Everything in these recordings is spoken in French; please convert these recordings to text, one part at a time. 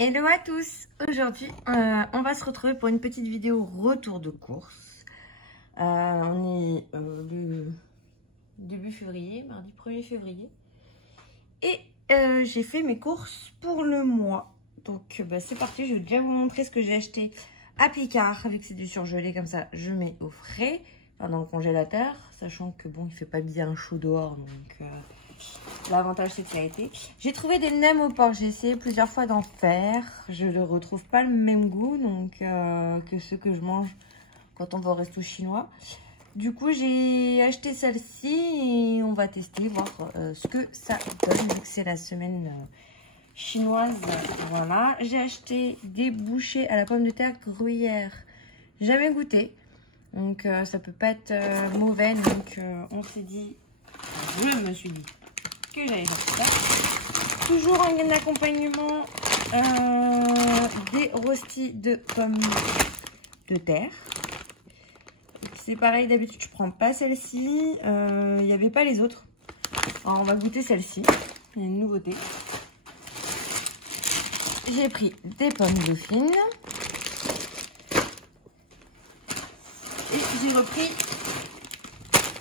Hello à tous. Aujourd'hui, on va se retrouver pour une petite vidéo retour de course. On est le début février, mardi 1er février. Et j'ai fait mes courses pour le mois. Donc c'est parti, je vais déjà vous montrer ce que j'ai acheté à Picard. Avec c'est du surgelé comme ça, je mets au frais, enfin, dans le congélateur. Sachant que bon, il fait pas bien chaud dehors, donc... l'avantage c'est que ça a été. J'ai trouvé des nems au porc. J'ai essayé plusieurs fois d'en faire. Je ne retrouve pas le même goût donc que ceux que je mange quand on va au resto chinois. Du coup j'ai acheté celle-ci et on va tester, voir ce que ça donne vu que c'est la semaine chinoise. Voilà. J'ai acheté des bouchées à la pomme de terre gruyère. Jamais goûté. Donc ça peut pas être mauvais. Donc on s'est dit, je me suis dit que j'allais faire ça. Toujours en accompagnement des rostis de pommes de terre. C'est pareil, d'habitude je prends pas celle-ci. Il n'y avait pas les autres. Alors on va goûter celle-ci. Il y a une nouveauté. J'ai pris des pommes dauphines. Et j'ai repris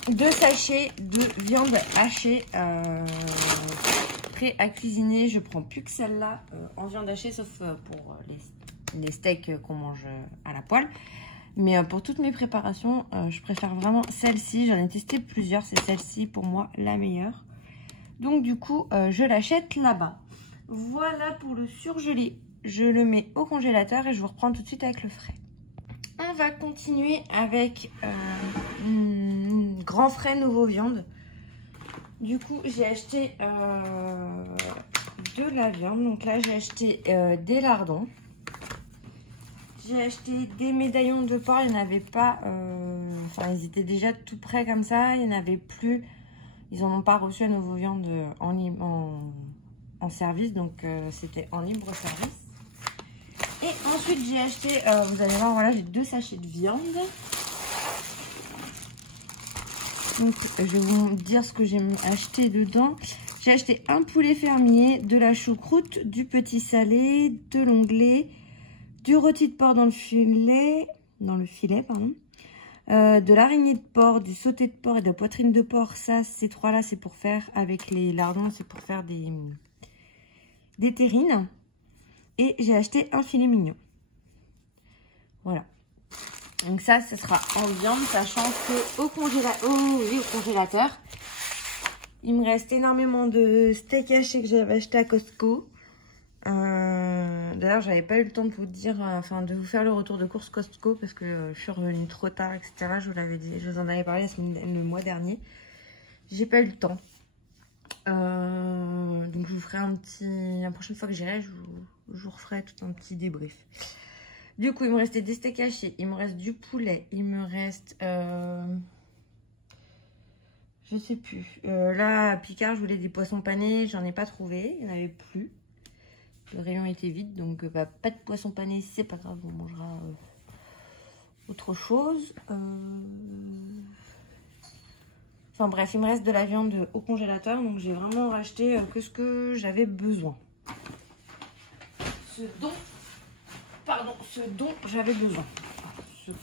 2 sachets de viande hachée prêt à cuisiner. Je prends plus que celle-là en viande hachée, sauf pour les steaks qu'on mange à la poêle. Mais pour toutes mes préparations, je préfère vraiment celle-ci. J'en ai testé plusieurs, c'est celle-ci pour moi la meilleure. Donc du coup, je l'achète là-bas. Voilà pour le surgelé. Je le mets au congélateur et je vous reprends tout de suite avec le frais. On va continuer avec Grand Frais Nouveau Viande. Du coup, j'ai acheté de la viande. Donc là, j'ai acheté des lardons. J'ai acheté des médaillons de porc. Il n'y en avait pas. Enfin, ils étaient déjà tout prêts comme ça. Il n'y en avait plus. Ils n'en ont pas reçu à Nouveau Viande en service. Donc, c'était en libre service. Et ensuite, j'ai acheté, vous allez voir, voilà, j'ai 2 sachets de viande. Donc, je vais vous dire ce que j'ai acheté dedans. J'ai acheté un poulet fermier, de la choucroute, du petit salé, de l'onglet, du rôti de porc dans le filet, pardon. De l'araignée de porc, du sauté de porc et de la poitrine de porc. Ça, ces 3-là, c'est pour faire, avec les lardons, c'est pour faire des terrines. Et j'ai acheté un filet mignon. Voilà. Donc ça, ce sera en viande, sachant que au congélateur, il me reste énormément de steak haché que j'avais acheté à Costco. D'ailleurs, j'avais pas eu le temps de vous dire, de vous faire le retour de course Costco parce que je suis revenue trop tard, etc. Je vous l'avais dit, je vous en avais parlé le mois dernier. J'ai pas eu le temps. Donc je vous ferai la prochaine fois que j'irai, je vous referai tout un petit débrief. Du coup, il me restait des steaks hachés, il me reste du poulet, il me reste je sais plus. Là à Picard, je voulais des poissons panés, j'en ai pas trouvé, il n'y en avait plus. Le rayon était vide, donc pas de poisson pané, c'est pas grave, on mangera autre chose. Enfin bref, il me reste de la viande au congélateur, donc j'ai vraiment racheté que ce que j'avais besoin. Ce dont j'avais besoin. Ça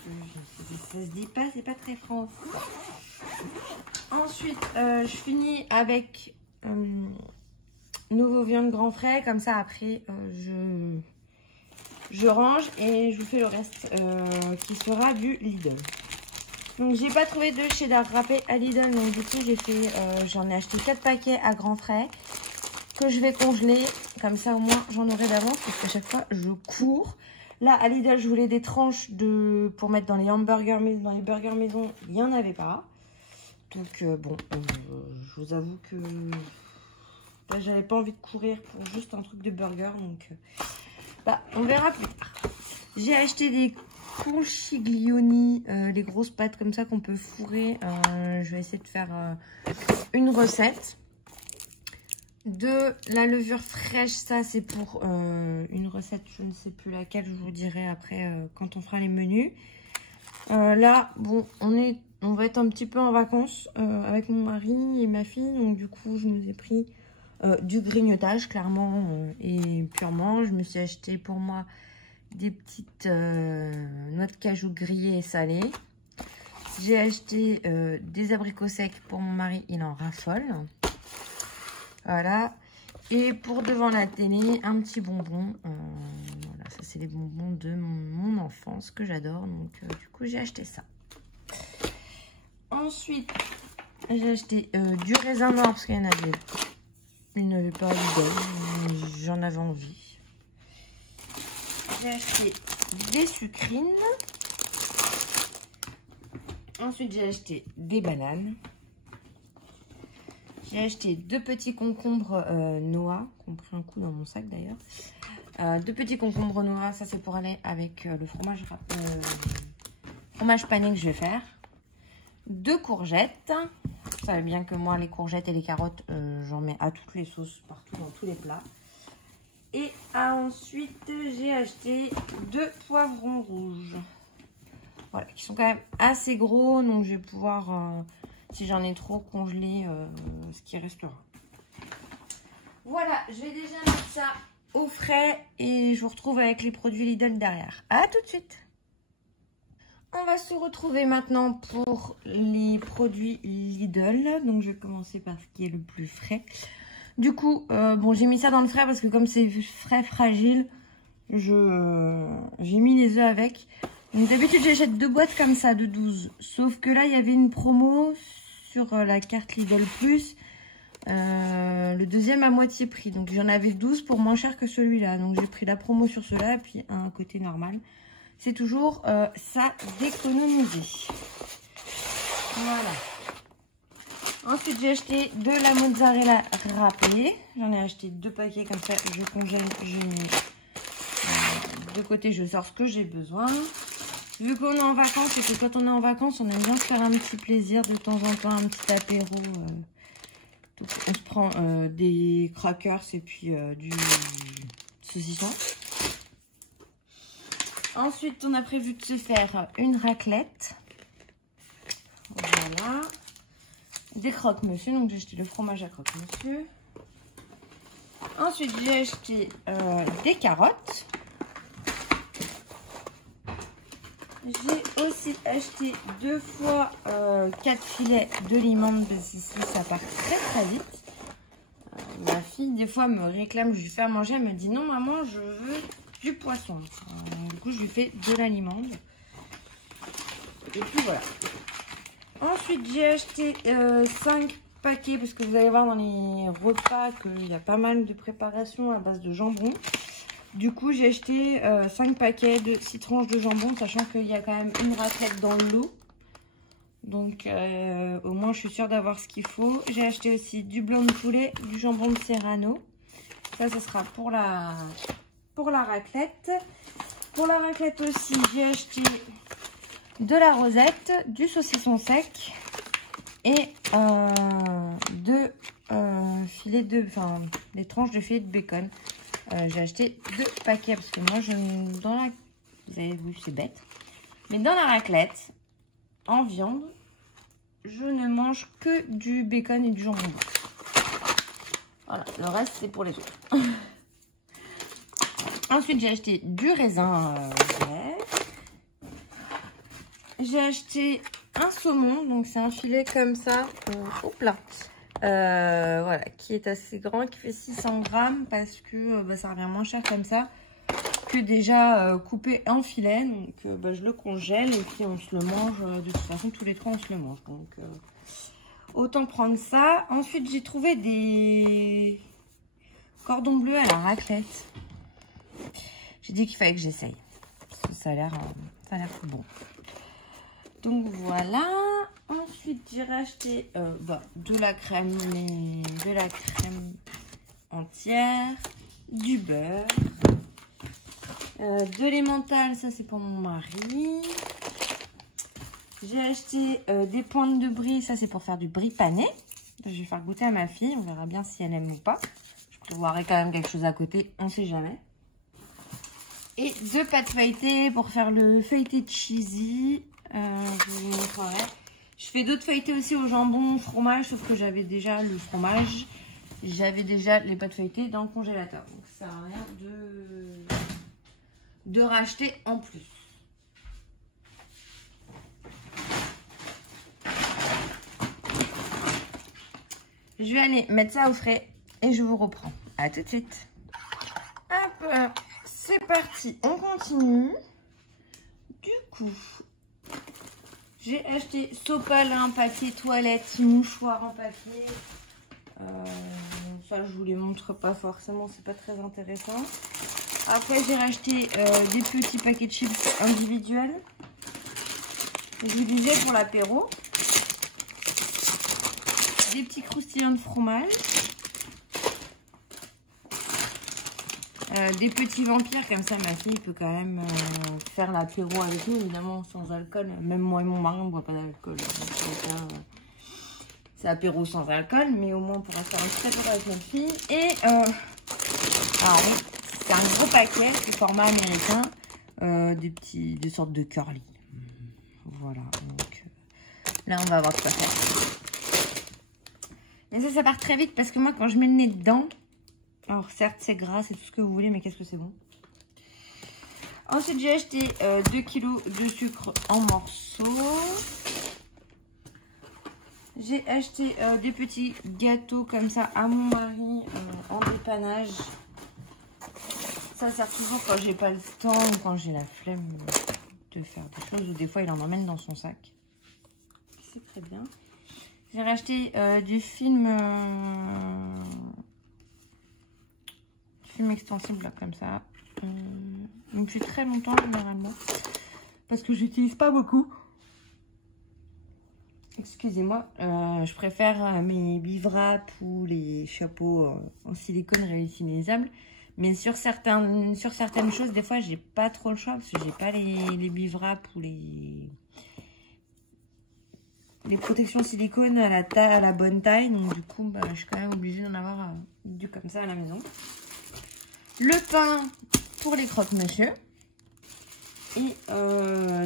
se dit pas, c'est pas très français. Ensuite, je finis avec Nouveau Viande Grand Frais, comme ça après je range et je vous fais le reste qui sera du Lidl. Donc j'ai pas trouvé de cheddar râpé à Lidl, donc du coup j'ai fait, j'en ai acheté 4 paquets à grands frais que je vais congeler, comme ça au moins j'en aurai d'avance parce qu'à chaque fois je cours. Là à Lidl je voulais des tranches pour mettre dans les hamburgers, mais dans les burgers maison il n'y en avait pas. Donc bon, je vous avoue que là j'avais pas envie de courir pour juste un truc de burger, donc on verra plus tard. J'ai acheté des conchiglioni, les grosses pâtes comme ça qu'on peut fourrer. Je vais essayer de faire une recette. De la levure fraîche, ça c'est pour une recette, je ne sais plus laquelle, je vous dirai après quand on fera les menus. Là, bon, on va être un petit peu en vacances avec mon mari et ma fille, donc du coup je nous ai pris du grignotage, clairement et purement. Je me suis acheté pour moi des petites noix de cajou grillées et salées. J'ai acheté des abricots secs pour mon mari, il en raffole. Voilà. Et pour devant la télé, un petit bonbon. Voilà, ça c'est les bonbons de mon enfance que j'adore. Donc du coup, j'ai acheté ça. Ensuite, j'ai acheté du raisin noir parce qu'il y en avait. Il n'y avait pas d'idole. J'en avais envie. J'ai acheté des sucrines. Ensuite, j'ai acheté des bananes. J'ai acheté 2 petits concombres noix, qui ont pris un coup dans mon sac d'ailleurs. 2 petits concombres noix, ça c'est pour aller avec le fromage pané que je vais faire. 2 courgettes. Vous savez bien que moi, les courgettes et les carottes, j'en mets à toutes les sauces, partout dans tous les plats. Et ensuite, j'ai acheté 2 poivrons rouges. Voilà, qui sont quand même assez gros, donc je vais pouvoir, si j'en ai trop, congeler ce qui restera. Voilà, je vais déjà mettre ça au frais et je vous retrouve avec les produits Lidl derrière. À tout de suite. On va se retrouver maintenant pour les produits Lidl. Donc je vais commencer par ce qui est le plus frais. Du coup, bon, j'ai mis ça dans le frais parce que comme c'est frais fragile, j'ai mis les œufs avec. Donc d'habitude j'achète 2 boîtes comme ça de 12. Sauf que là il y avait une promo sur la carte Lidl Plus. Le deuxième à moitié prix. Donc j'en avais 12 pour moins cher que celui-là. Donc j'ai pris la promo sur ceux-là et puis un côté normal. C'est toujours ça d'économiser. Voilà. Ensuite, j'ai acheté de la mozzarella râpée. J'en ai acheté 2 paquets comme ça. Je congèle, je mets de côté, je sors ce que j'ai besoin. Vu qu'on est en vacances et que quand on est en vacances, on aime bien se faire un petit plaisir de temps en temps, un petit apéro. Donc, on se prend des crackers et puis du saucisson. Ensuite, on a prévu de se faire une raclette. Voilà. Des croque-monsieur. Donc, j'ai acheté le fromage à croque-monsieur. Ensuite, j'ai acheté des carottes. J'ai aussi acheté 2 fois 4 filets de limande parce que ici, ça part très très vite. Ma fille, des fois, me réclame, je lui fais à manger. Elle me dit non, maman, je veux du poisson. Du coup, je lui fais de la limande. Et puis voilà. Ensuite, j'ai acheté 5 paquets parce que vous allez voir dans les repas qu'il y a pas mal de préparations à base de jambon. Du coup, j'ai acheté 5 paquets de 6 tranches de jambon, sachant qu'il y a quand même une raclette dans le lot. Donc, au moins, je suis sûre d'avoir ce qu'il faut. J'ai acheté aussi du blanc de poulet, du jambon de Serrano. Ça, ce sera pour la raclette. Pour la raclette aussi, j'ai acheté de la rosette, du saucisson sec et des tranches de filets de bacon. J'ai acheté 2 paquets parce que moi, vous avez vu, c'est bête. Mais dans la raclette, en viande, je ne mange que du bacon et du jambon blanc. Voilà, le reste, c'est pour les autres. Ensuite, j'ai acheté du raisin vert. J'ai acheté un saumon, donc c'est un filet comme ça, hop là, voilà, qui est assez grand, qui fait 600 grammes parce que ça revient moins cher comme ça que déjà coupé en filet. Donc je le congèle et puis on se le mange, de toute façon tous les 3 on se le mange. Donc autant prendre ça. Ensuite j'ai trouvé des cordons bleus à la raclette. J'ai dit qu'il fallait que j'essaye. Parce que ça a l'air bon. Donc voilà. Ensuite, j'ai racheté de la crème entière, du beurre, de l'emmental, ça c'est pour mon mari. J'ai acheté des pointes de brie, ça c'est pour faire du brie pané. Je vais faire goûter à ma fille, on verra bien si elle aime ou pas. Je prévoirai quand même quelque chose à côté, on sait jamais. Et 2 pâtes feuilletées pour faire le feuilleté cheesy. Je vous montrerai. Je fais d'autres feuilletés aussi au jambon, fromage, sauf que j'avais déjà le fromage. j'avais déjà les pâtes feuilletées dans le congélateur. Donc ça sert à rien de racheter en plus. Je vais aller mettre ça au frais et je vous reprends. À tout de suite. Hop, c'est parti. On continue. Du coup, j'ai acheté sopalin, papier toilette, mouchoir en papier. Ça, je vous les montre pas forcément, c'est pas très intéressant. Après, j'ai racheté des petits paquets de chips individuels. Je vous disais pour l'apéro. Des petits croustillants de fromage. Des petits vampires, comme ça ma fille peut quand même faire l'apéro avec nous, évidemment sans alcool. Même moi et mon mari on ne boit pas d'alcool. C'est apéro sans alcool, mais au moins on pourra faire un petit apéro avec notre fille. Et alors oui, c'est un gros paquet de format américain, des sortes de curly. Voilà, donc là on va avoir de quoi faire. Et ça part très vite parce que moi quand je mets le nez dedans, alors certes c'est gras, c'est tout ce que vous voulez, mais qu'est-ce que c'est bon. Ensuite j'ai acheté 2 kg de sucre en morceaux. J'ai acheté des petits gâteaux comme ça à mon mari en dépannage. Ça sert toujours quand j'ai pas le temps ou quand j'ai la flemme de faire des choses, ou des fois il en emmène dans son sac. C'est très bien. J'ai racheté du film extensible là, comme ça. Il me fait très longtemps généralement parce que j'utilise pas beaucoup. Excusez-moi, je préfère mes bivraps ou les chapeaux en silicone réutilisables. Mais sur certaines choses, des fois, j'ai pas trop le choix parce que j'ai pas les bivraps ou les protections silicone à la bonne taille. Donc du coup, bah, je suis quand même obligée d'en avoir du comme ça à la maison. Le pain pour les croque-monsieur. Et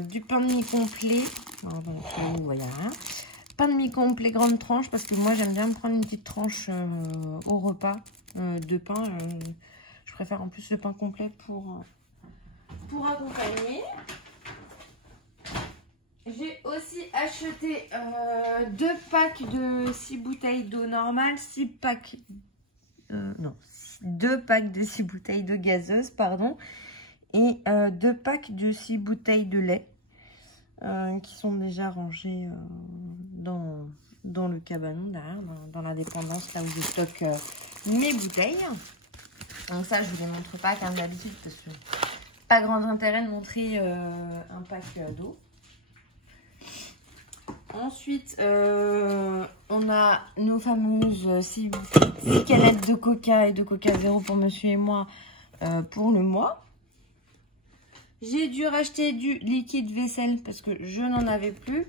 du pain de mie complet. Voilà. Pain de mie complet grande tranche parce que moi j'aime bien me prendre une petite tranche au repas de pain. Je préfère en plus le pain complet pour accompagner. J'ai aussi acheté 2 packs de 6 bouteilles d'eau normale, 2 packs de 6 bouteilles d'eau gazeuse, pardon, et 2 packs de 6 bouteilles de lait qui sont déjà rangées dans le cabanon derrière, dans la dépendance, là où je stocke mes bouteilles. Donc ça, je vous les montre pas comme d'habitude parce que pas grand intérêt de montrer un pack d'eau. Ensuite, on a nos fameuses 6 canettes de coca et de coca zéro pour monsieur et moi pour le mois. J'ai dû racheter du liquide vaisselle parce que je n'en avais plus.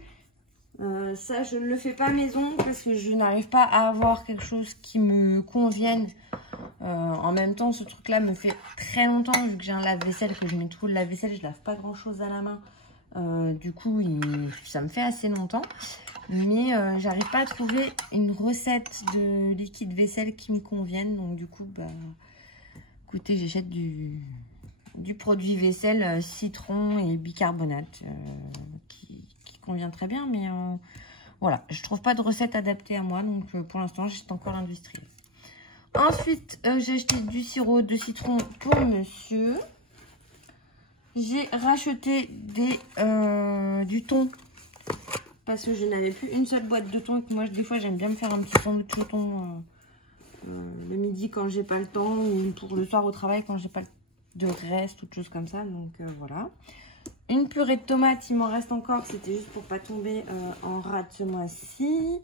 Ça, je ne le fais pas maison parce que je n'arrive pas à avoir quelque chose qui me convienne. En même temps, ce truc-là me fait très longtemps vu que j'ai un lave-vaisselle, que je mets tout le lave-vaisselle. Je lave pas grand-chose à la main. Du coup, ça me fait assez longtemps. Mais j'arrive pas à trouver une recette de liquide vaisselle qui me convienne. Donc du coup, bah, écoutez, j'achète du produit vaisselle citron et bicarbonate qui convient très bien. Mais voilà, je trouve pas de recette adaptée à moi. Donc pour l'instant, j'achète encore l'industriel. Ensuite, j'ai acheté du sirop de citron pour monsieur. J'ai racheté du thon parce que je n'avais plus une seule boîte de thon et que moi des fois j'aime bien me faire un petit sandwich de thon le midi quand j'ai pas le temps ou pour le soir au travail quand j'ai pas de reste ou de choses comme ça. Donc voilà. Une purée de tomates, il m'en reste encore, c'était juste pour pas tomber en rate ce mois-ci.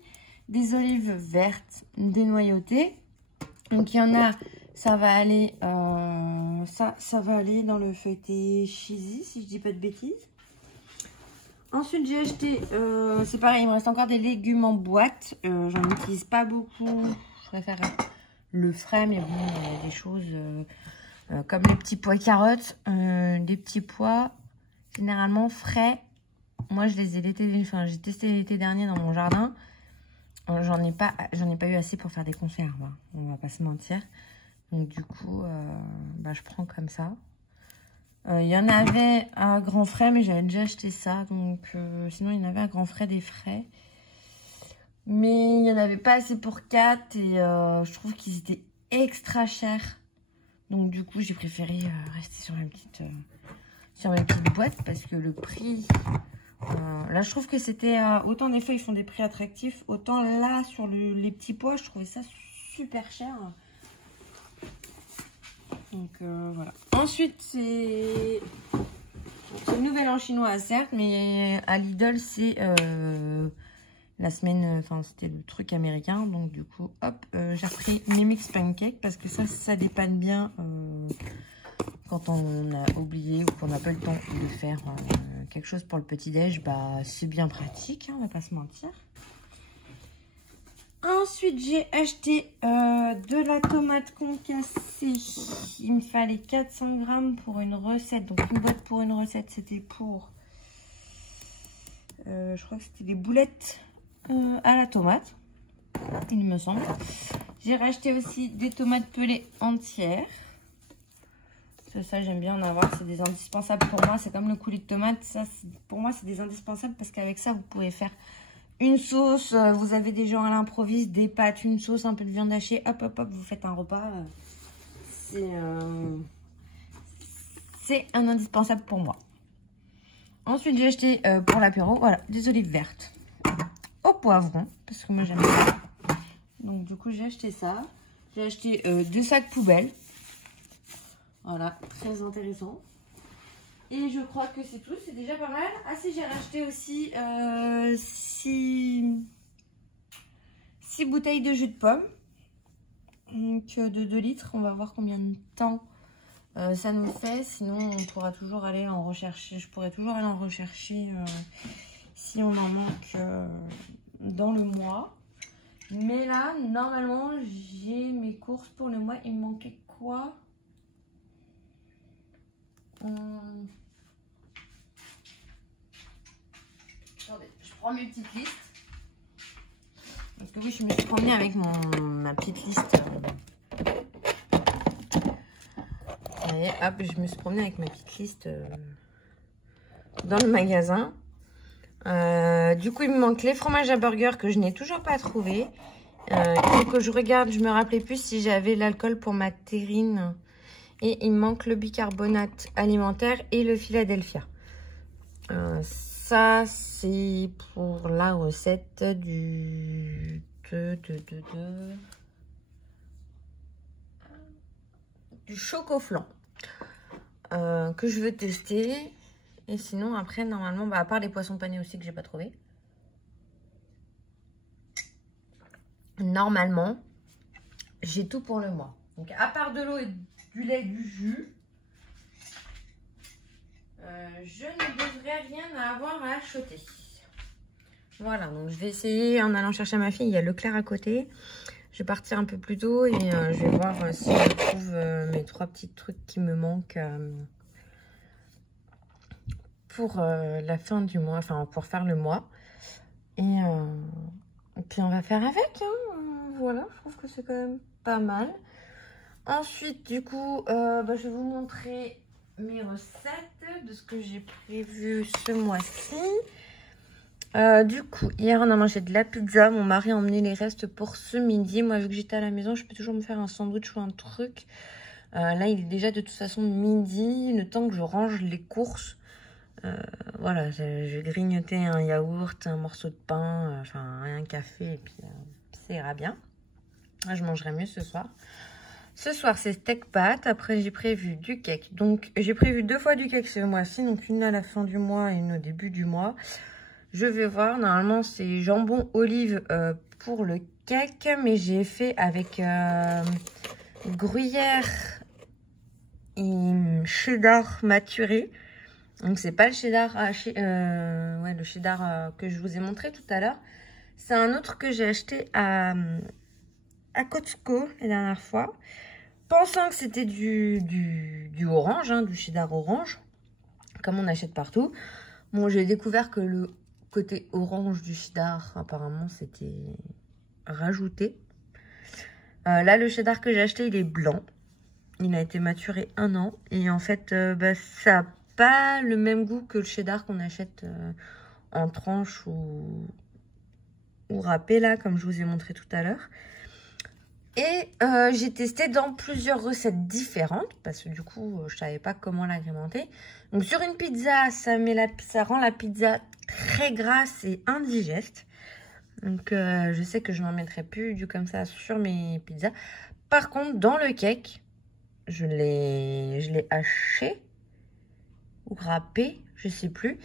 Des olives vertes dénoyautées. Donc il y en a, ça va aller ça va aller dans le feuilleté cheesy si je dis pas de bêtises. Ensuite j'ai acheté c'est pareil, il me reste encore des légumes en boîte. J'en utilise pas beaucoup, je préfère le frais, mais bon, il y a des choses comme les petits pois carottes, des petits pois généralement frais. Moi je les ai j'ai testé l'été dernier dans mon jardin. J'en ai pas eu assez pour faire des conserves, hein. On va pas se mentir. Donc du coup, je prends comme ça. Il y en avait à grands frais, mais j'avais déjà acheté ça. Donc sinon, il y en avait à grands frais des frais. Mais il n'y en avait pas assez pour 4 et je trouve qu'ils étaient extra chers. Donc du coup, j'ai préféré rester sur mes petites boîtes parce que le prix... là, je trouve que c'était... autant des fois, ils font des prix attractifs. Autant là, sur les petits pois, je trouvais ça super cher. Donc voilà. Ensuite, c'est le nouvel an chinois, certes. Mais à Lidl, c'est la semaine... Enfin, c'était le truc américain. Donc du coup, hop, j'ai repris mes mix pancakes. Parce que ça dépanne bien... quand on a oublié ou qu'on n'a pas le temps de faire quelque chose pour le petit-déj, c'est bien pratique, hein, on va pas se mentir. Ensuite, j'ai acheté de la tomate concassée. Il me fallait 400 grammes pour une recette. Donc, une boîte pour une recette, c'était pour... je crois que c'était des boulettes à la tomate, il me semble. J'ai racheté aussi des tomates pelées entières. Ça, j'aime bien en avoir, c'est des indispensables pour moi. C'est comme le coulis de tomate, ça, pour moi, c'est des indispensables parce qu'avec ça, vous pouvez faire une sauce. Vous avez des gens à l'improviste, des pâtes, une sauce, un peu de viande hachée, hop, hop, hop, vous faites un repas. C'est un indispensable pour moi. Ensuite, j'ai acheté pour l'apéro, voilà, des olives vertes au poivron, parce que moi, j'aime ça. Donc, du coup, j'ai acheté ça. J'ai acheté 2 sacs poubelles. Voilà, très intéressant. Et je crois que c'est tout, c'est déjà pas mal. Ah si, j'ai racheté aussi 6 bouteilles de jus de pomme. Donc de 2 litres, on va voir combien de temps ça nous fait. Sinon, on pourra toujours aller en rechercher. Je pourrais toujours aller en rechercher si on en manque dans le mois. Mais là, normalement, j'ai mes courses pour le mois. Il me manquait quoi ? Attendez, je prends mes petites listes. Parce que oui, je me suis promenée avec ma petite liste. Allez, hop, je me suis promenée avec ma petite liste dans le magasin. Du coup, il me manque les fromages à burger que je n'ai toujours pas trouvé. Il faut que je regarde, je me rappelais plus si j'avais l'alcool pour ma terrine. Et il me manque le bicarbonate alimentaire et le Philadelphia. Ça, c'est pour la recette du choco-flan que je veux tester. Et sinon, après, normalement, à part les poissons panés aussi que j'ai pas trouvé. Normalement, j'ai tout pour le mois. Donc, à part de l'eau et du lait, du jus, je ne devrais rien avoir à acheter. Voilà, donc je vais essayer en allant chercher ma fille. Il y a Leclerc à côté. Je vais partir un peu plus tôt et je vais voir si je trouve mes 3 petits trucs qui me manquent pour la fin du mois, enfin pour faire le mois. Et puis on va faire avec, hein. Voilà, je trouve que c'est quand même pas mal. Ensuite, du coup, je vais vous montrer mes recettes de ce que j'ai prévu ce mois-ci. Du coup, hier, on a mangé de la pizza. Mon mari a emmené les restes pour ce midi. Moi, vu que j'étais à la maison, je peux toujours me faire un sandwich ou un truc. Là, il est déjà de toute façon midi. Le temps que je range les courses. Voilà, je vais grignoter un yaourt, un morceau de pain, enfin, un café. Et puis, ça ira bien. Je mangerai mieux ce soir. Ce soir, c'est steak pâtes. Après, j'ai prévu du cake. Donc, j'ai prévu 2 fois du cake ce mois-ci. Donc, une à la fin du mois et une au début du mois. Je vais voir. Normalement, c'est jambon olive pour le cake. Mais j'ai fait avec gruyère et cheddar maturé. Donc, c'est pas le cheddar, le cheddar que je vous ai montré tout à l'heure. C'est un autre que j'ai acheté à Costco la dernière fois. Pensant que c'était du orange, hein, du cheddar orange, comme on achète partout. Bon, j'ai découvert que le côté orange du cheddar, apparemment, c'était rajouter. Là, le cheddar que j'ai acheté, il est blanc. Il a été maturé 1 an. Et en fait, ça n'a pas le même goût que le cheddar qu'on achète en tranches ou râpé, là, comme je vous ai montré tout à l'heure. Et j'ai testé dans plusieurs recettes différentes, parce que du coup, je savais pas comment l'agrémenter. Donc sur une pizza, ça rend la pizza très grasse et indigeste. Donc je sais que je n'en mettrai plus du comme ça sur mes pizzas. Par contre, dans le cake, je l'ai haché ou râpé, je sais plus.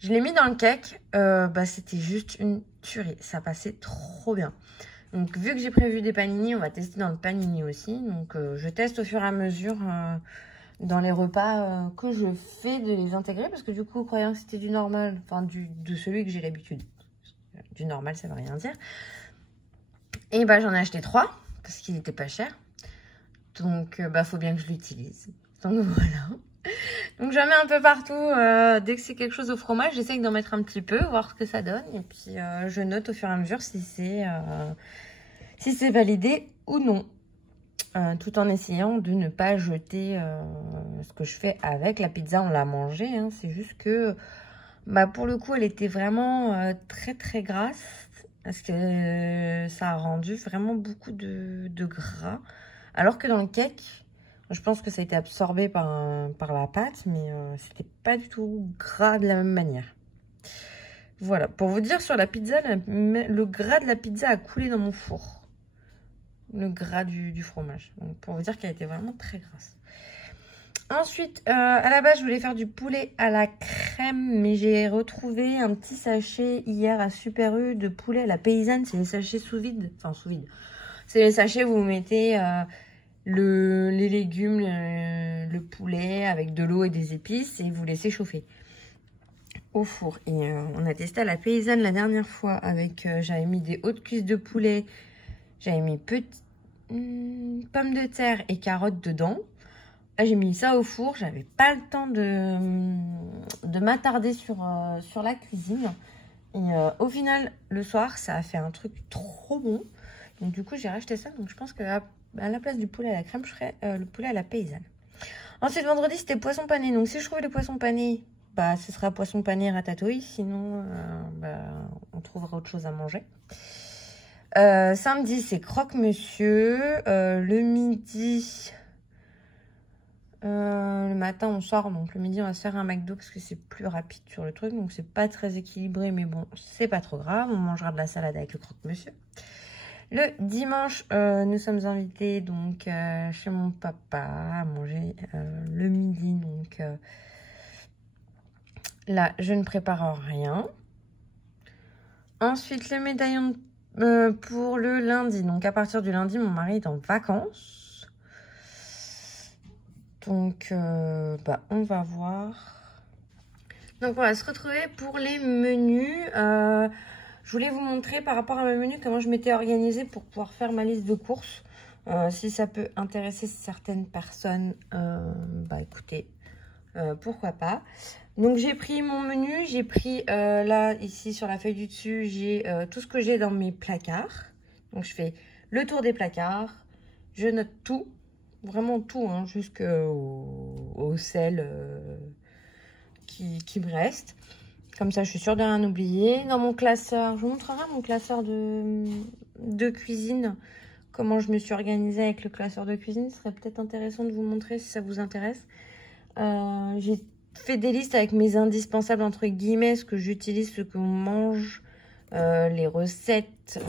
Je l'ai mis dans le cake, c'était juste une tuerie. Ça passait trop bien. Donc, vu que j'ai prévu des panini, on va tester dans le panini aussi. Donc, je teste au fur et à mesure dans les repas que je fais de les intégrer. Parce que du coup, croyant que c'était du normal, enfin, de celui que j'ai l'habitude. Du normal, ça veut rien dire. Et j'en ai acheté 3 parce qu'il n'était pas cher. Donc, faut bien que je l'utilise. Donc, voilà. Donc, j'en mets un peu partout. Dès que c'est quelque chose au fromage, j'essaye d'en mettre un petit peu, voir ce que ça donne. Et puis, je note au fur et à mesure si c'est validé ou non. Tout en essayant de ne pas jeter ce que je fais avec la pizza. On l'a mangée. Hein. C'est juste que, pour le coup, elle était vraiment très, très grasse. Parce que ça a rendu vraiment beaucoup de gras. Alors que dans le cake, je pense que ça a été absorbé par la pâte, mais c'était pas du tout gras de la même manière. Voilà, pour vous dire, sur la pizza, le gras de la pizza a coulé dans mon four. Le gras du fromage. Donc, pour vous dire qu'elle était vraiment très grasse. Ensuite, à la base, je voulais faire du poulet à la crème, mais j'ai retrouvé un petit sachet hier à Super U de poulet à la paysanne. C'est les sachets sous vide. Enfin, sous vide. C'est les sachets où vous mettez les légumes, le poulet avec de l'eau et des épices et vous laissez chauffer au four. Et on a testé à la paysanne la dernière fois avec, j'avais mis des hautes cuisses de poulet, j'avais mis pommes de terre et carottes dedans. Là, j'ai mis ça au four, j'avais pas le temps de m'attarder sur la cuisine. Et au final, le soir, ça a fait un truc trop bon. Donc du coup, j'ai racheté ça. Donc je pense qu'à la place du poulet à la crème, je ferai le poulet à la paysanne. Ensuite, vendredi, c'était poisson pané. Donc si je trouve les poissons panés, ce sera poisson pané ratatouille. Sinon, on trouvera autre chose à manger. Samedi, c'est croque-monsieur. Le midi, le matin, on sort. Donc le midi, on va se faire un McDo parce que c'est plus rapide sur le truc. Donc c'est pas très équilibré, mais bon, c'est pas trop grave. On mangera de la salade avec le croque-monsieur. Le dimanche, nous sommes invités donc chez mon papa à manger le midi. Donc là, je ne prépare rien. Ensuite, le médaillon pour le lundi. Donc à partir du lundi, mon mari est en vacances. Donc on va voir. Donc on va se retrouver pour les menus. Je voulais vous montrer par rapport à mes menus comment je m'étais organisée pour pouvoir faire ma liste de courses. Si ça peut intéresser certaines personnes, écoutez, pourquoi pas. Donc j'ai pris mon menu, j'ai pris là ici sur la feuille du dessus, j'ai tout ce que j'ai dans mes placards. Donc je fais le tour des placards, je note tout, vraiment tout, hein, jusqu'au sel qui me reste. Comme ça, je suis sûre de rien oublier. Dans mon classeur, je vous montrerai mon classeur de cuisine. Comment je me suis organisée avec le classeur de cuisine. Ce serait peut-être intéressant de vous montrer si ça vous intéresse. J'ai fait des listes avec mes indispensables, entre guillemets, ce que j'utilise, ce qu'on mange, les recettes,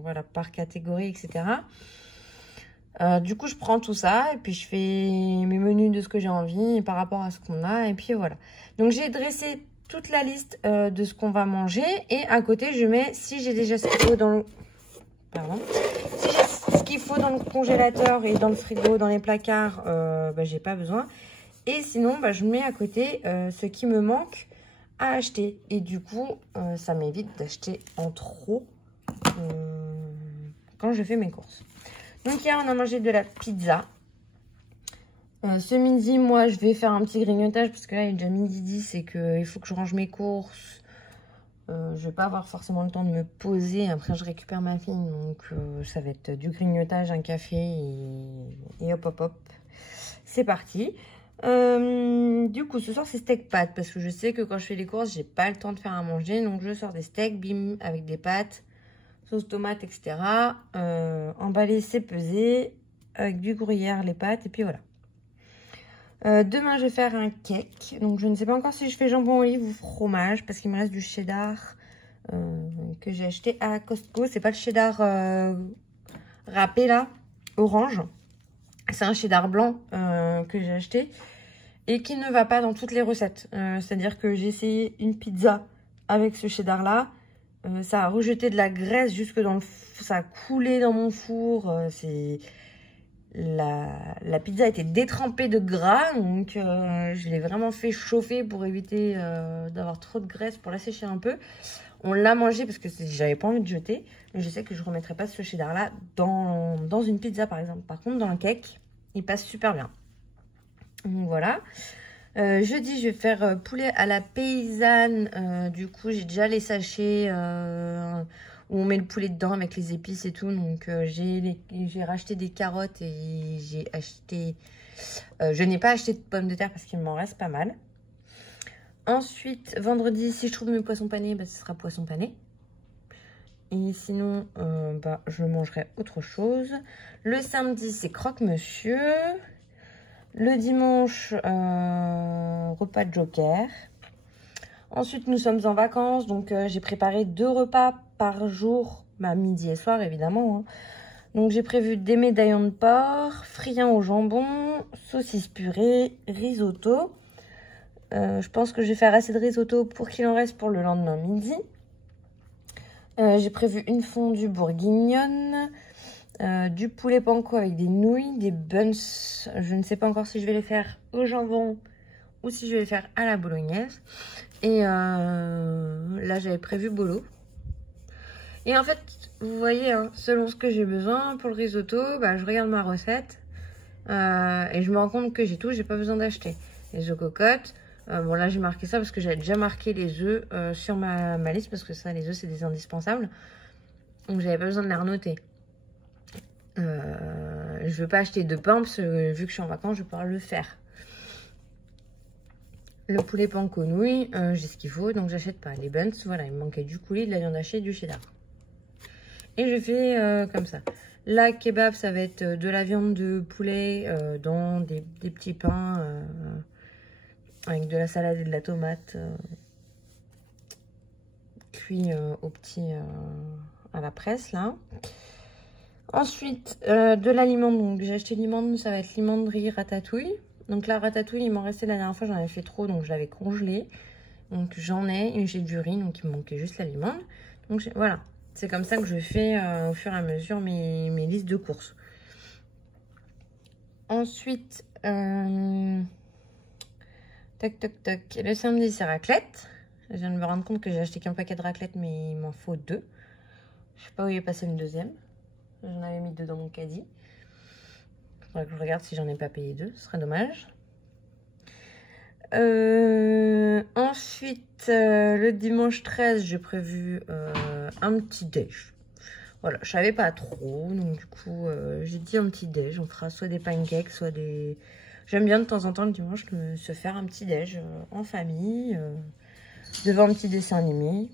voilà, par catégorie, etc. Du coup, je prends tout ça et puis je fais mes menus de ce que j'ai envie par rapport à ce qu'on a. Et puis voilà. Donc, j'ai dressé toute la liste de ce qu'on va manger. Et à côté, je mets, si j'ai déjà ce qu'il faut dans le... Pardon. Si j'ai ce qu'il faut dans le congélateur et dans le frigo, dans les placards, j'ai pas besoin. Et sinon, je mets à côté ce qui me manque à acheter. Et du coup, ça m'évite d'acheter en trop quand je fais mes courses. Donc hier, on a mangé de la pizza. Ce midi, moi, je vais faire un petit grignotage parce que là, il est déjà midi 10 et qu'il faut que je range mes courses. Je vais pas avoir forcément le temps de me poser. Après, je récupère ma fille. Donc, ça va être du grignotage, un café et hop, hop, hop. C'est parti. Du coup, ce soir, c'est steak pâtes. Parce que je sais que quand je fais les courses, j'ai pas le temps de faire à manger. Donc, je sors des steaks, bim, avec des pâtes, sauce tomate, etc. Emballé, c'est pesé. Avec du gruyère, les pâtes. Et puis voilà. Demain, je vais faire un cake. Donc, je ne sais pas encore si je fais jambon olive ou fromage. Parce qu'il me reste du cheddar que j'ai acheté à Costco. C'est pas le cheddar râpé, là, orange. C'est un cheddar blanc que j'ai acheté. Et qui ne va pas dans toutes les recettes. C'est-à-dire que j'ai essayé une pizza avec ce cheddar-là. Ça a rejeté de la graisse jusque dans le... Ça a coulé dans mon four. La pizza était détrempée de gras, donc je l'ai vraiment fait chauffer pour éviter d'avoir trop de graisse, pour la sécher un peu. On l'a mangé parce que j'avais pas envie de jeter, mais je sais que je remettrai pas ce cheddar là dans une pizza par exemple. Par contre dans un cake, il passe super bien. Donc voilà. Jeudi, je vais faire poulet à la paysanne. Du coup, j'ai déjà les sachets où on met le poulet dedans avec les épices et tout. Donc, j'ai racheté des carottes et j'ai acheté... je n'ai pas acheté de pommes de terre parce qu'il m'en reste pas mal. Ensuite, vendredi, si je trouve mes poissons panés, bah, ce sera poisson pané. Et sinon, bah, je mangerai autre chose. Le samedi, c'est croque-monsieur. Le dimanche, repas de Joker. Ensuite, nous sommes en vacances. Donc, j'ai préparé 2 repas par jour. Bah, midi et soir, évidemment. Hein. Donc, j'ai prévu des médaillons de porc, friand au jambon, saucisses purée, risotto. Je pense que je vais faire assez de risotto pour qu'il en reste pour le lendemain midi. J'ai prévu une fondue bourguignonne. Du poulet panko avec des nouilles, des buns. Je ne sais pas encore si je vais les faire au jambon ou si je vais les faire à la bolognaise. Et là, j'avais prévu bolo. Et en fait, vous voyez, hein, selon ce que j'ai besoin pour le risotto, bah, je regarde ma recette et je me rends compte que j'ai tout, j'ai pas besoin d'acheter. Les œufs cocottes. Bon, là, j'ai marqué ça parce que j'avais déjà marqué les œufs sur ma liste parce que ça, les œufs, c'est des indispensables. Donc, j'avais pas besoin de les renoter. Je veux pas acheter de pain parce que vu que je suis en vacances, je vais pouvoir le faire. Le poulet panko nouilles, j'ai ce qu'il faut, donc j'achète pas. Les buns, voilà, il me manquait du coulis, de la viande hachée, du cheddar. Et je fais comme ça. La kebab, ça va être de la viande de poulet dans des petits pains avec de la salade et de la tomate cuit au petit à la presse là. Ensuite, de l'aliment, donc j'ai acheté l'imande, ça va être limanderie ratatouille. Donc la ratatouille, il m'en restait la dernière fois, j'en avais fait trop, donc je l'avais congelé. Donc j'en ai, et j'ai du riz, donc il me manquait juste la limande. Donc voilà, c'est comme ça que je fais au fur et à mesure mes listes de courses. Ensuite, tac tac tac, le samedi c'est raclette. Je viens de me rendre compte que j'ai acheté qu'un paquet de raclette, mais il m'en faut 2. Je sais pas où il est passé une deuxième. J'en avais mis 2 dans mon caddie. Il faudrait que je regarde si j'en ai pas payé 2. Ce serait dommage. Ensuite, le dimanche 13, j'ai prévu un petit déj. Voilà, je savais pas trop. Donc du coup, j'ai dit un petit déj. On fera soit des pancakes, soit des... J'aime bien de temps en temps le dimanche se faire un petit déj en famille. Devant un petit dessin animé.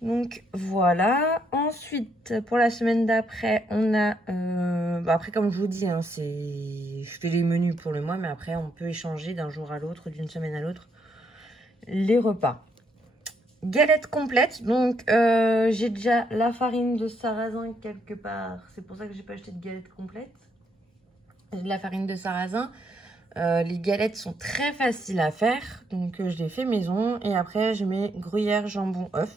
Donc voilà. Ensuite, pour la semaine d'après, on a... après, comme je vous dis, hein, je fais les menus pour le mois, mais après, on peut échanger d'un jour à l'autre, d'une semaine à l'autre, les repas. Galette complète. Donc, j'ai déjà la farine de sarrasin quelque part. C'est pour ça que j'ai pas acheté de galette complète. J'ai de la farine de sarrasin. Les galettes sont très faciles à faire. Donc, je les fais maison. Et après, je mets gruyère, jambon, œuf.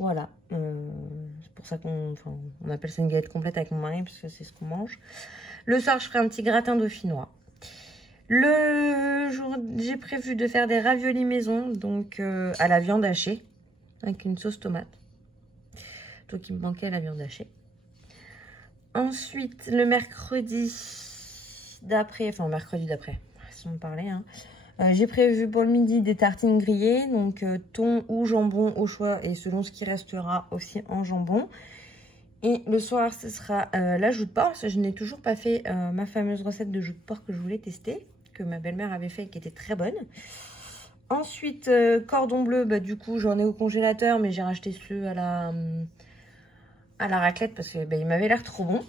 Voilà, c'est pour ça qu'on appelle ça une galette complète avec mon mari, parce que c'est ce qu'on mange. Le soir, je ferai un petit gratin dauphinois. Le jour, j'ai prévu de faire des raviolis maison, donc à la viande hachée, avec une sauce tomate. Donc il me manquait la viande hachée. Ensuite, le mercredi d'après, enfin mercredi d'après, si on me parlait, hein, J'ai prévu pour le midi des tartines grillées, donc thon ou jambon au choix et selon ce qui restera aussi en jambon. Et le soir, ce sera la joue de porc, parce que je n'ai toujours pas fait ma fameuse recette de joue de porc que je voulais tester, que ma belle-mère avait fait et qui était très bonne. Ensuite, cordon bleu, bah, du coup, j'en ai au congélateur, mais j'ai racheté ceux à la raclette parce que bah, il m'avait l'air trop bon.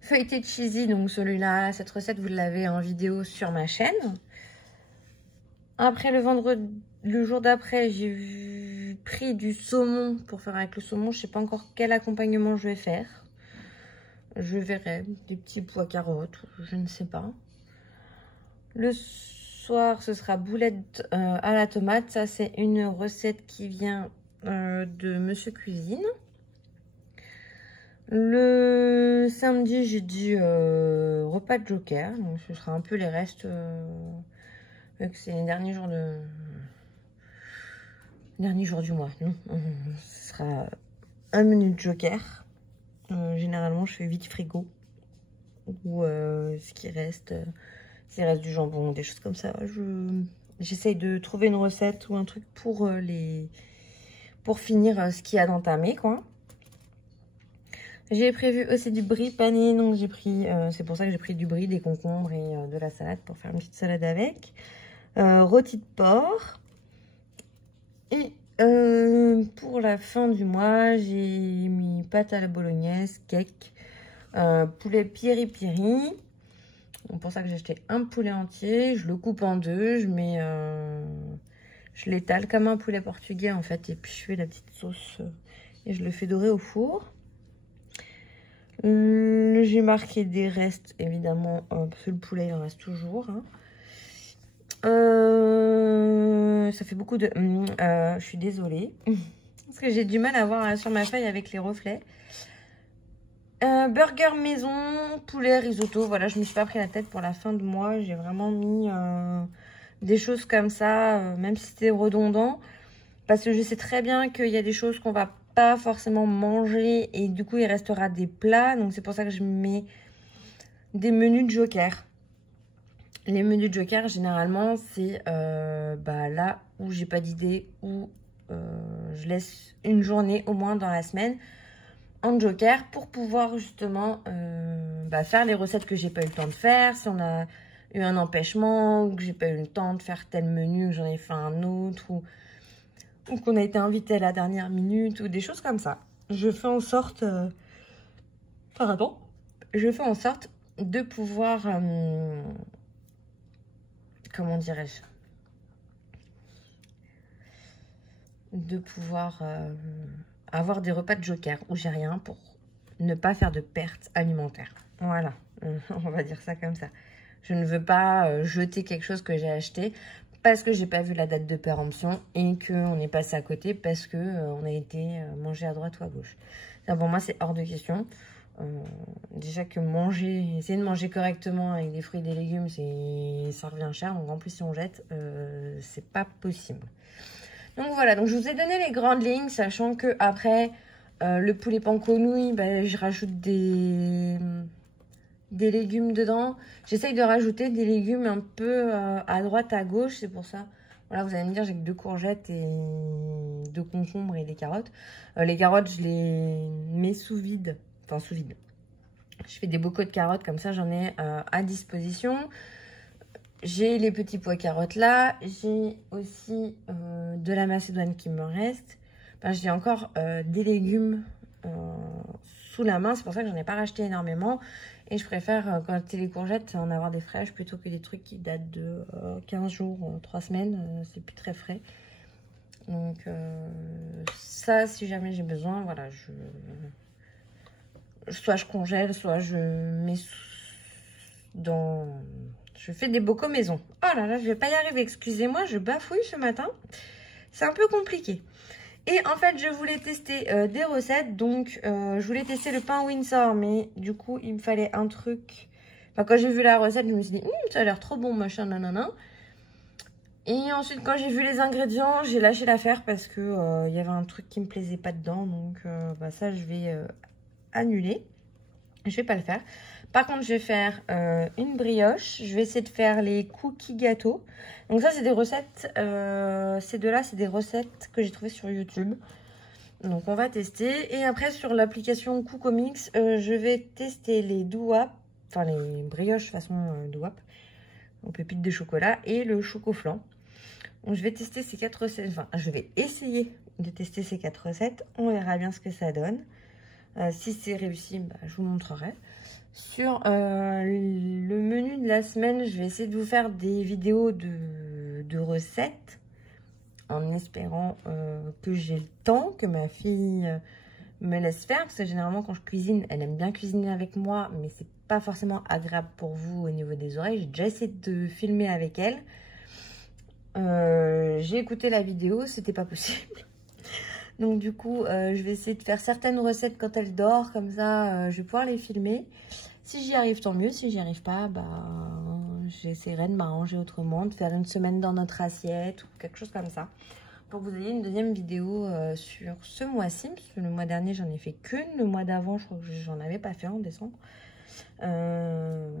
Feuilleté cheesy, donc celui-là, cette recette, vous l'avez en vidéo sur ma chaîne. Après, le jour d'après, j'ai pris du saumon pour faire avec le saumon. Je ne sais pas encore quel accompagnement je vais faire. Je verrai. Des petits pois carottes, je ne sais pas. Le soir, ce sera boulettes à la tomate. Ça, c'est une recette qui vient de Monsieur Cuisine. Le samedi, j'ai dit repas de Joker. Donc, ce sera un peu les restes. Vu que c'est les derniers jours du mois. Non, ce sera un menu de Joker. Généralement, je fais vite frigo. Ou ce qui reste, s'il reste du jambon, des choses comme ça. J'essaye de trouver une recette ou un truc pour finir ce qu'il y a d'entamé, quoi. J'ai prévu aussi du brie pané, donc j'ai pris, c'est pour ça que j'ai pris du brie, des concombres et de la salade pour faire une petite salade avec. Rôti de porc. Et pour la fin du mois, j'ai mis pâte à la bolognaise, cake, poulet piri-piri. Donc pour ça que j'ai acheté un poulet entier, je le coupe en deux, je l'étale comme un poulet portugais en fait, et puis je fais la petite sauce et je le fais dorer au four. J'ai marqué des restes évidemment, parce que le poulet il en reste toujours. Hein. Ça fait beaucoup de... je suis désolée. Parce que j'ai du mal à voir sur ma feuille avec les reflets. Burger maison, poulet, risotto. Voilà, je me suis pas pris la tête pour la fin de mois. J'ai vraiment mis des choses comme ça, même si c'était redondant. Parce que je sais très bien qu'il y a des choses qu'on va pas forcément manger. Et du coup, il restera des plats. Donc, c'est pour ça que je mets des menus de Joker. Les menus de Joker, généralement, c'est là où j'ai pas d'idée, où je laisse une journée au moins dans la semaine en Joker pour pouvoir justement faire les recettes que j'ai pas eu le temps de faire. Si on a eu un empêchement ou que j'ai pas eu le temps de faire tel menu, que j'en ai fait un autre ou qu'on a été invité à la dernière minute ou des choses comme ça. Je fais en sorte... Je fais en sorte de pouvoir... comment dirais-je, de pouvoir avoir des repas de Joker où j'ai rien pour ne pas faire de pertes alimentaires. Voilà, on va dire ça comme ça. Je ne veux pas jeter quelque chose que j'ai acheté parce que j'ai pas vu la date de péremption et qu'on est passé à côté parce que on a été mangé à droite ou à gauche. Ça, pour moi, c'est hors de question. Déjà que essayer de manger correctement avec des fruits et des légumes, ça revient cher. Donc en plus, si on jette, c'est pas possible. Donc voilà, donc je vous ai donné les grandes lignes, sachant que après le poulet panconouille, je rajoute des légumes dedans. J'essaye de rajouter des légumes un peu à droite, à gauche, c'est pour ça. Voilà, vous allez me dire, j'ai que 2 courgettes et 2 concombres et des carottes. Les carottes, je les mets sous vide. Enfin, sous vide. Je fais des bocaux de carottes, comme ça, j'en ai à disposition. J'ai les petits pois carottes là. J'ai aussi de la macédoine qui me reste. J'ai encore des légumes sous la main. C'est pour ça que j'en ai pas racheté énormément. Et je préfère, quand c'est les courgettes, en avoir des fraîches plutôt que des trucs qui datent de 15 jours, 3 semaines. C'est plus très frais. Donc, ça, si jamais j'ai besoin, voilà, soit je congèle, soit je mets je fais des bocaux maison. Oh là là, je vais pas y arriver, excusez-moi, je bafouille ce matin. C'est un peu compliqué. Et en fait, je voulais tester des recettes. Donc, je voulais tester le pain Windsor, mais du coup, il me fallait un truc. Enfin, quand j'ai vu la recette, je me suis dit, ça a l'air trop bon, machin, nanana. Et ensuite, quand j'ai vu les ingrédients, j'ai lâché l'affaire parce que y avait un truc qui me plaisait pas dedans. Donc, ça, je vais... annuler. Je vais pas le faire. Par contre, je vais faire une brioche. Je vais essayer de faire les cookies gâteaux. Donc ça, c'est des recettes. Ces deux-là, c'est des recettes que j'ai trouvées sur YouTube. Donc on va tester. Et après, sur l'application Cookomix, je vais tester les douap, enfin les brioches façon douap, aux pépites de chocolat et le choco flan. Donc je vais tester ces 4 recettes. Enfin, je vais essayer de tester ces 4 recettes. On verra bien ce que ça donne. Si c'est réussi, bah, je vous montrerai. Sur le menu de la semaine, je vais essayer de vous faire des vidéos de recettes en espérant que j'ai le temps, que ma fille me laisse faire. Parce que généralement, quand je cuisine, elle aime bien cuisiner avec moi, mais c'est pas forcément agréable pour vous au niveau des oreilles. J'ai déjà essayé de filmer avec elle. J'ai écouté la vidéo, c'était pas possible. Donc du coup, je vais essayer de faire certaines recettes quand elle dort, comme ça, je vais pouvoir les filmer. Si j'y arrive, tant mieux. Si j'y arrive pas, bah, j'essaierai de m'arranger autrement, de faire une semaine dans notre assiette ou quelque chose comme ça. Pour que vous ayez une deuxième vidéo sur ce mois-ci. Parce que le mois dernier, j'en ai fait qu'une. Le mois d'avant, je crois que j'en avais pas fait en décembre. Mais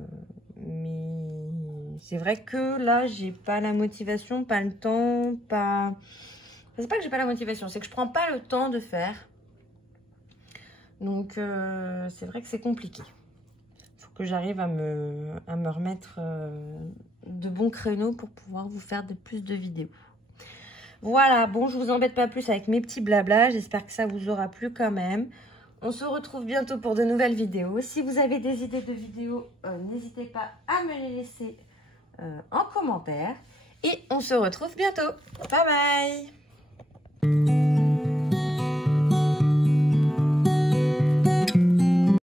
c'est vrai que là, j'ai pas la motivation, pas le temps, pas... C'est pas que j'ai pas la motivation, c'est que je prends pas le temps de faire. Donc, c'est vrai que c'est compliqué. Il faut que j'arrive à me remettre de bons créneaux pour pouvoir vous faire plus de vidéos. Voilà, bon, je vous embête pas plus avec mes petits blablas. J'espère que ça vous aura plu quand même. On se retrouve bientôt pour de nouvelles vidéos. Si vous avez des idées de vidéos, n'hésitez pas à me les laisser en commentaire. Et on se retrouve bientôt. Bye bye!